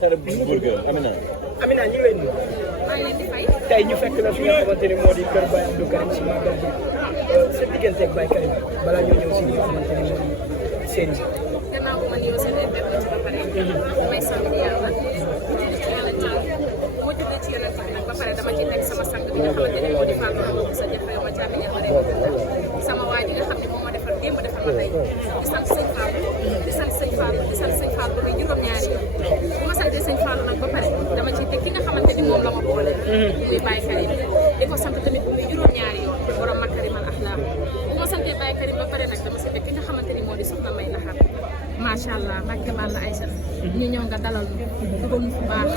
Amina. Amina ñu ngi lay nuyu. maa ngi leen di fay. tey ñu fekk la fi nga xamante ni moo di kër Baye Abdou Karim si Magal bi sa diggante ak Baye Karim balaa ñoo ñëw si li nga xamante ni moo di série bi. gannaaw bu ma nuyoo seen internet ba pare. may sant yàlla. yàlla ci moo jógee ci yonent bi nag ba pare dama ci teg sama sang bi nga xamante ne moo di Fatou Amadou sa jafe ma caabi ñaar ma sama waa ji nga xam ne moo ma defar démb defar ma tey di sant sëñ Fallou di sant sëñ Fallou di sant sëñ Fallou muy juróom-ñaari yoon bu ma santee sëñ Fallou nag ba pare dama ciy teg ki nga xamante ni moom la ma boole muy Baye Karim di ko sant tamit muy juróom-ñaari yoon borom makarimal axlaaq bu ma santee Baye Karim ba pare nag dama si teg ki nga xamante ni moo di soxna May Laxat macha allah Mbacke Balla Aïssa ñu ñëw nga dalal ñu dugal ñu fu baax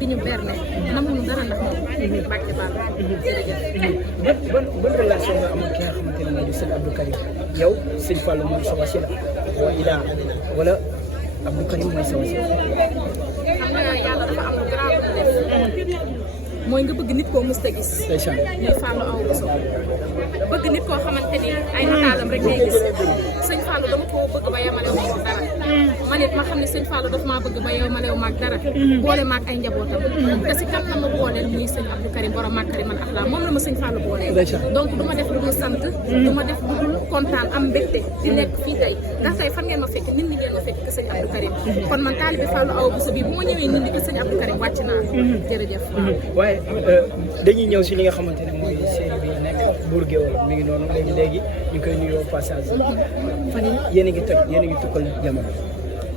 di ñu berne namuñu dara ndax moom Mbacke Balla jërëjëf. ban relation nga am ak ki nga xamante ne moo di sëñ Abdou Karim yow sëñ Fallou mooy sa wasila wala Abdou Karim mooy sa wasila. xam nga yàlla dafa am lu garaaw lu def mooy nga bëgg nit koo mës a gis. muy Fallou Awa Bousso bëgg nit koo xamante ni ay nataalam rek ngay gis sëñ Fallou dama koo bëgg ba yemalew ma ko dara man it ma xam ne sëñ Fallou daf maa bëgg ba yemalew ma ak dara boole ma ak ay njabootam te si kan la ma booleel muy sëñ Abdou Karim borom makarimal axlaaq moom la ma sëñ Fallou booleel donc du ma def lu dul sant du ma def lu dul kontaan am mbégte di nekk fii tey ndax tey fan ngeen ma fekk nit ñi ngeen ma fekk que sëñ Abdou Karim kon man taalibi Fallou Awa Bousso bi bu ma ñëwee nit ñi que sëñ Abdou Karim wàcc naa jërëjëf waaye dañuy ñëw si li nga xamante ne mooy série bi nekk Bour Gueweul mi ngi noonu léegi ñu koy nuyoo passage fan yi yéen a ngi toj yéen a ngi tukkal jamono.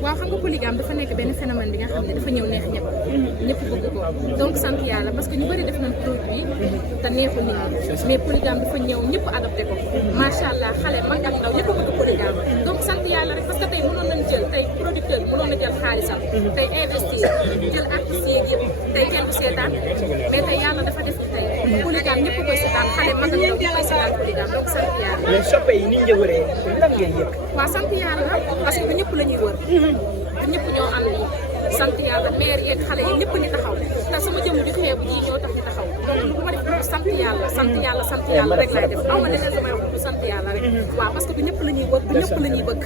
waaw xam nga polygame dafa nekk benn phénomène bi nga xam ne dafa ñëw neex ñëpp bëgg ko donc sant yàlla parce que ñu bëri def nañ produit te neexul nit ñi mais polygame dafa ñëw ñëpp adopté ko macha allah xale mag ak ndaw ñëpp bëgg polygame donc sant yàlla rek parce que tey mënoon nañ jël tey producteur bi mënoon na jël xaalisam tey investir jël artistes yeeg yëpp tey kenn du seetaan mais tey yàlla dafa def tey polygame ñëpp koy seetaan xale mag ak ndaw ñëpp koy seetaan polygame donc sant yàlla. mais soppe yi ni ñu wëree lan ngeen yëg. waaw sant yàlla parce que ñëpp la ñuy wër. ñëpp ñoo ànd yi sant yàlla maire yeeg xale yi ñëpp ni taxaw te sama jëmm di xeebu ji ñoo tax ñu taxaw donc bu ma def sant yàlla rek laay def aw ma leneen lu may wax du sant yàlla rek waaw parce que du ñëpp la ñuy wër du ñëpp la ñuy bëgg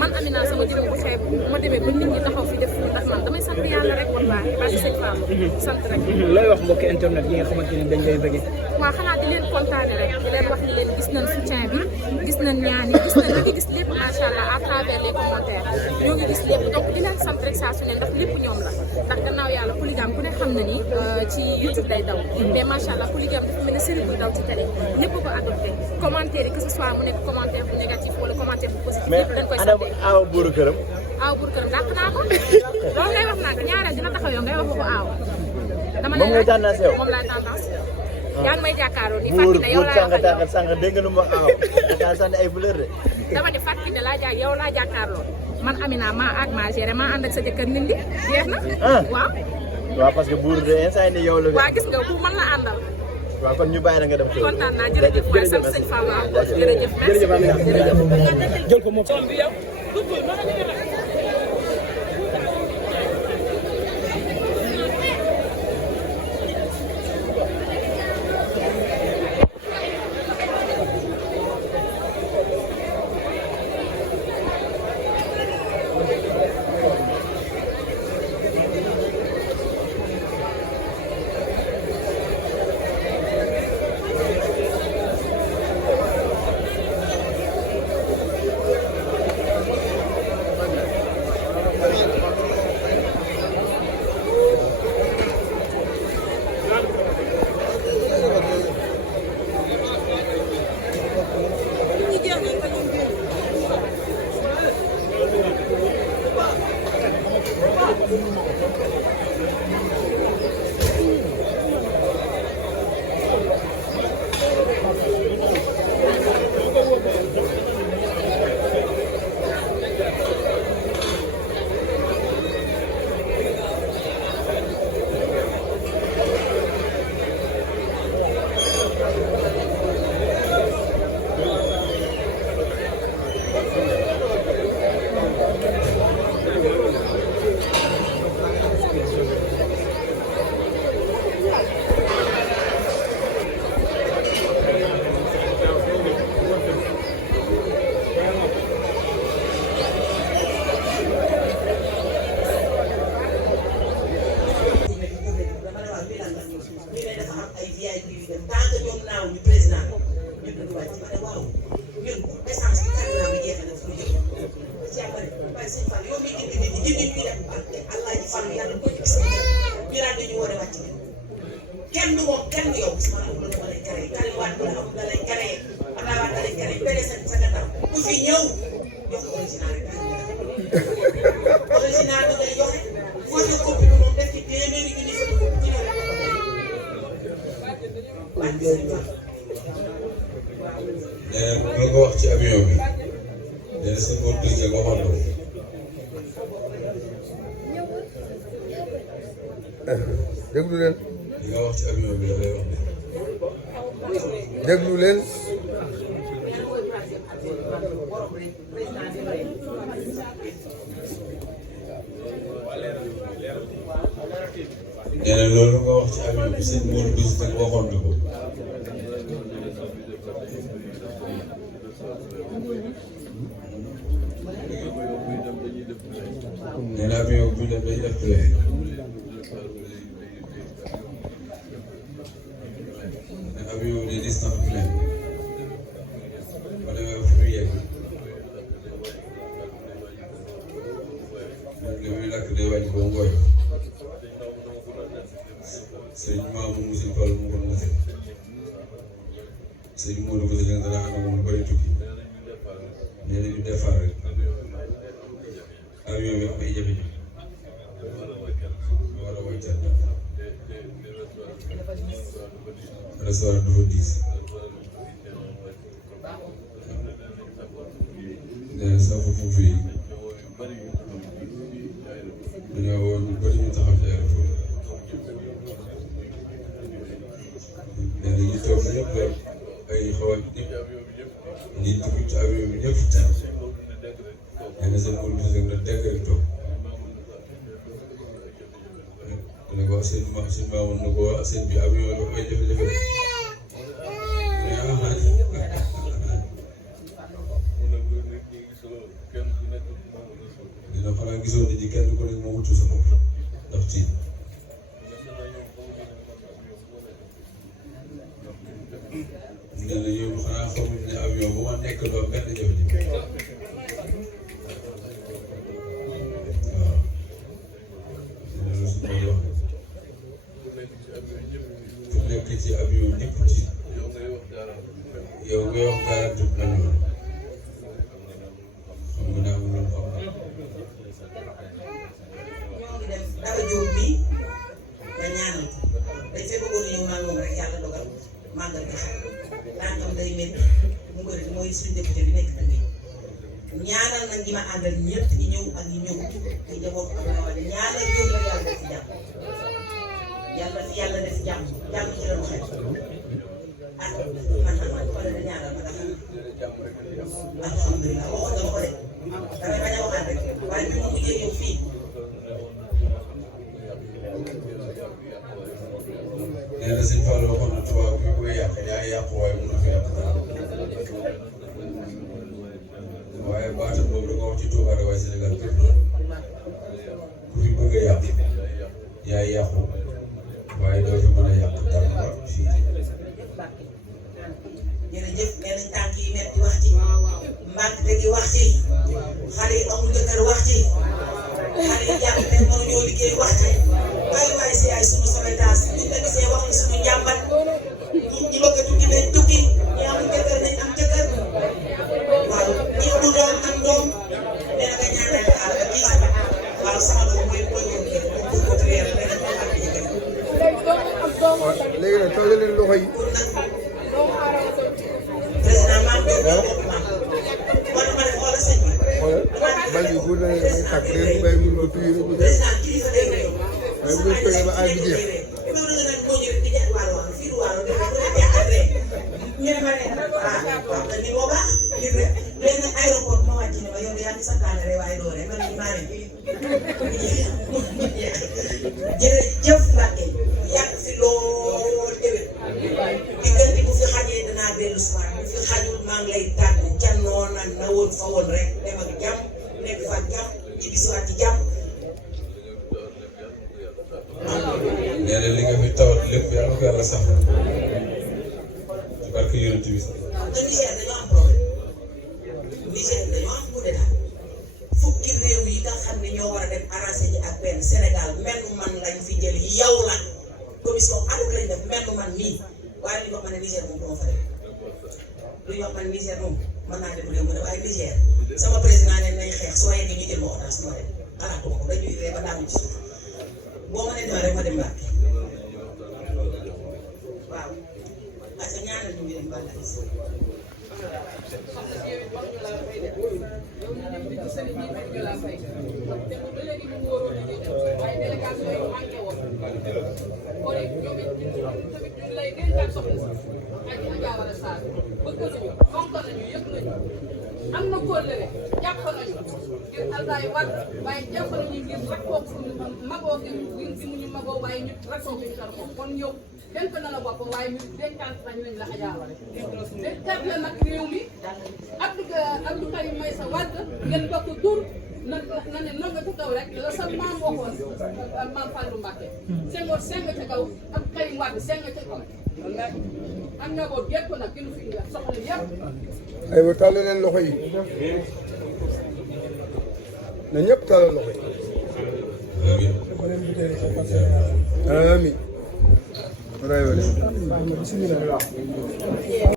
man Amina sama jëmm bu xeebu bu ma demee ba nit ñi taxaw fi def ndax man damay sant yàlla rek wallaahi parce que sëñ Fallou sant rek looy wax mbokki internet yi nga xamante ne dañ lay bëgg waaw xanaa di leen kontaane rek di leen wax ni leen gis nañ soutien bi gis nañ ñaan yi gis nañ li ngi gis lépp macha allah à travers les commentaires ñoo ngi gis lépp donc di leen sant rek saa su ne ndax lépp ñoom la ndax gannaaw yàlla polygame ku ne xam na ni ci YouTube day daw mais macha allah polygame dafa mel ne série bu daw ci télé ñëpp ko adopté commentaire yi que ce soit mu nekk commentaire bu négatif wala commentaire bu positif yëpp dañ koy sant Awa Bour Këram. Awa Bour Këram dàq naa ko loolu ngay wax nag ñaareel dina taxaw yow ngay wax ko aaw dama moom ngay tendance yow moom laa tendance yaa ngi may jàkkaarloo ni Fatou Kiné yow laa sànq dégg nga lu mu wax Awa daa sànni ay fleur de. dama ne Fatou Kiné yow laa jàkkaarloo man Amina maa ak maa géré maa ànd ak sa jëkkër nit ñi jeex na. waaw. waaw parce que Bour de instant yii yow la. waaw gis nga bu man la àndal. waaw kon ñu bàyyi la nga dem. kontaan naa jërëjëf waay sant sëñ Fallou jërëjëf merci jërëjëf jël ko moom. ñoom naaw ñu président ñun dañu wàcc ma ne waaw ñun essence bi carburant bi jeex na fu ñu jëm ci am rek waaye sëñ Fall yow mi indi nit ñi jëndi bi def ak Allah ji Fall yàlla ko ci gis ñu naan dañu war a wàcc kenn du moom kenn du yow sama am la lay kare kare waat bu la am da lay kare ana waat da lay kare béré sa gannaaw ku fi ñëw jox original rek original bi ngay joxe photocopie bi moom def ci téeméeri junni photocopie ci la nga wax ci avion bi nee na seen bopp dëgg la waxoon na ko. déglu leen. li nga wax ci avion bi la lay wax. déglu leen. nee na loolu nga wax ci avion bi seen bopp dëgg la waxoon na ko. nee na avion bu ñu dem dañuy def plein. avion bi distance plein. wala fu mu yegg. li muy lakk day wàññi ba ngooy. sëñ Mamadou Moussa Fall mu ko Moussa. sëñ Modou Moussa dina dana ànd ak moom bëri tukki. nee na ñu defar rek. avion bi am ay jafe-jafe. war a wàccal. restaurant dafa diis. nee na sax foofu yi dañoo woo ñu bëri ñu taxaw ci aéroport. nee na ñu toog ñëpp rek ay xawaat ñëpp ñi dugg ci avion bi ñëpp taal. nee na seen mboolu bi rek na dégg rek toog. ne ko seen maamoon na ko seen bi avion dafa ay jafe-jafe rek. dina xanaa gisoon nit ñi kenn ku nekk moo wutu sa bopp ndax tiit. nee na yow xanaa xamuñ ne avion bu ma nekk doon benn jafe-jafe. waaw. loolu su ma wax ku nekk ci avion ñëpp ci yow ngay wax garanti bu mel noonu xam nga naa ko loolu xam naa. ñoo ngi dem dara jóob bi nga ñaanal ko dañ fee bëggoon ñëw maa moom rek yàlla dogal màggal bi xar tànkam day mel mu bëri mooy suñu député bi nekk tamit ñaanal nag ñi ma àndal ñëpp ñi ñëw ak ñi ñëw ñu njaboot ak ñaawal ñaanal ñoom la yàlla def ci jàmm yàlla def jàmm jàmm ci lañu xel ah man nag man ko da ñaanal ma dafa alhamdulilah waxoon nga ko de damay bañ a waxaat rek waaye bi mu mujjee ñëw fii nee na sëñ Fall waxoon na tubaab bi koy yàq yaa yàqu waaye mun na fi yàq dara waaye baatam boobu da nga wax ci Touba rek waaye Sénégal bépp ku fi bëgg a yàq yaa yàqu waaye doo fi mën a yàq dara fii. jërëjëf nee nañ tànk yi metti wax ci mbàkk dëgg wax ci xale yi amul jëkkër wax ci xale yi jàpp ne mënuñoo liggéey wax ci ay waay si ay sunu sauvetage buñ la gisee wax ni suñu jàmbat ñi bëgg a tukki nañ tukki ñi amul jëkkër nañ am jëkkër waaw ñi amul doom am doom nee na nga ñaanal xaar ba gis waaw sama doom mooy ko trier nee na ñu am jëkkër léegi nag toog leen loxo yi. président maa ngi doon wala ma ne xoolal sëñ bi. xoolal bal bi bu la ngay tàkk da ngeen di bàyyi mu ko tuuti rek ñu def président kilifa day réew. waaye bu ngeen toogee ba aay bi jeex. loolu nga naan boo ñëwee di jàpp wàllu wàllu fii du wàllu dafa ko defee après ñu ne ma ne ah wax nga ni boo baax ngir rek léegi nag aéroport ma wàcc ne ma yow yaa ngi santaane rek waaye doo rek man mii maa ne jërëjëf Mbacke yàgg fi lool déwén diggante bu fi xajee danaa dellu si waat bu fi xajul maa ngi lay tàgg ca noona na woon fa woon rek dem ak jàmm nekk fa ak jàmm ñibbi si waat ci jàmm. nee na li nga fi tawat lépp yàlla ko yàlla sax barke yonent bi sax. waaw te Niger dañoo am problème Niger dañoo am coup d'état fukki réew yi nga xam ne ñoo war a dem arrangé ji ak benn Sénégal menn man lañ fi jël yow la commission ànd lañ def menn man nii waaye li ñu wax ma ne Niger moom doo fa dem lu ñu wax ma ne Niger moom mën naa dem réew mu ne waaye Niger sama président ne nañ xeex soo yeggee ñu jël ma otage ma dem xalaatuma ko dañuy ree ba daanu ci suuf boo ma ne demal rek ma dem Mbàkke waaw parce que ñaanal ñu ngi dem Balla Issa am na kóllëre jàpp nañu ngir Abdoulaye Wade waaye jàpp nañu ngir rakkoo magoo gi ñu magoo waaye ñu rakkoo gi ñu rakkoo kon yow dénk na la bopp waaye ñu dénkaan nañ la Adja Wade dénkaat la nag réew mi Abdou Karim Meïssa Wade ngeen bokk tur na ne nonga ca kaw rek la sa maam waxoon maam Fallou Mbacké Senghor seng ca kaw ak Karim Wade seng ca kaw ak njaboot yëpp nag ki nu fi nga soxla yëpp aywa tàllal leen loxo yi na ñëpp tàllal loxo yi amiin